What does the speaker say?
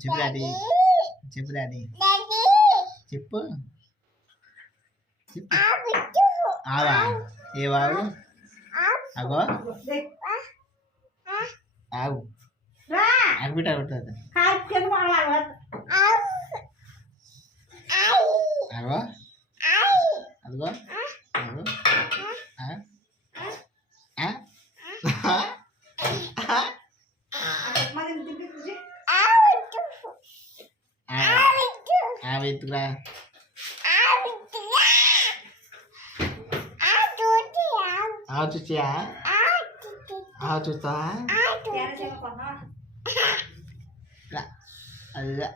చెప్పు డాడీ చెప్పు డాడీ చెప్పు చెప్పు ఆవా ఏ వావు అగో ఆవు అగ్గిపెట్ట కొట్టదు అగో అదిగో అగో ఆవెత్తురా ఆవు చూసియా ఆవు చూస్తా అదిగా